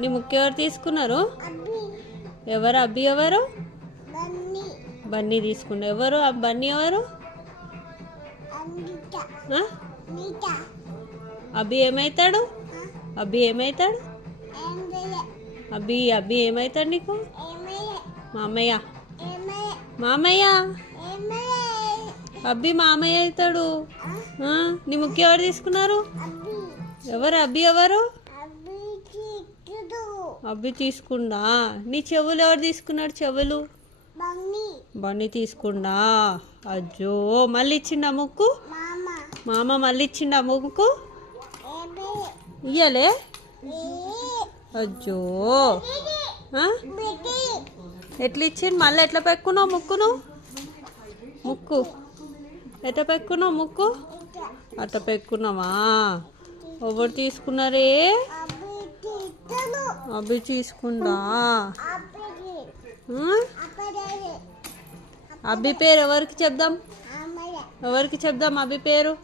నీ ముక్కు ఎవరు తీసుకున్నారు? ఎవరు అబ్బి? ఎవరు? బన్నీ తీసుకున్నారు. ఎవరు బన్నీ? ఎవరు? అబ్బి ఏమవుతాడు? అబ్బి ఏమవుతాడు? అబ్బి ఏమవుతాడు నీకు? మామయ్య. మామయ్య అబ్బి మామయ్య అవుతాడు. నీ ముక్కు ఎవరు తీసుకున్నారు? ఎవరు అబ్బి? ఎవరు? అబ్బి తీసుకున్నా. నీ చెవులు ఎవరు తీసుకున్నాడు? చెవులు బన్నీ తీసుకున్నా. అజ్జో మళ్ళీ ఇచ్చిండా ముక్కు? మామ మళ్ళీ ఇచ్చిండా ముక్కు? ఇయ్యలే. అజ్జో ఎట్లా ఇచ్చిండు? మళ్ళీ ఎట్లా పెట్టుకున్నావు ముక్కును? ముక్కు ఎట్లా పెట్టుకున్నావు? ముక్కు అట్లా పెట్టుకున్నావా? ఎవరు తీసుకున్నారే? అబ్బి తీసుకుందా. అబ్బి పేరు ఎవరికి చెప్దాం? ఎవరికి చెప్దాం అబ్బి పేరు?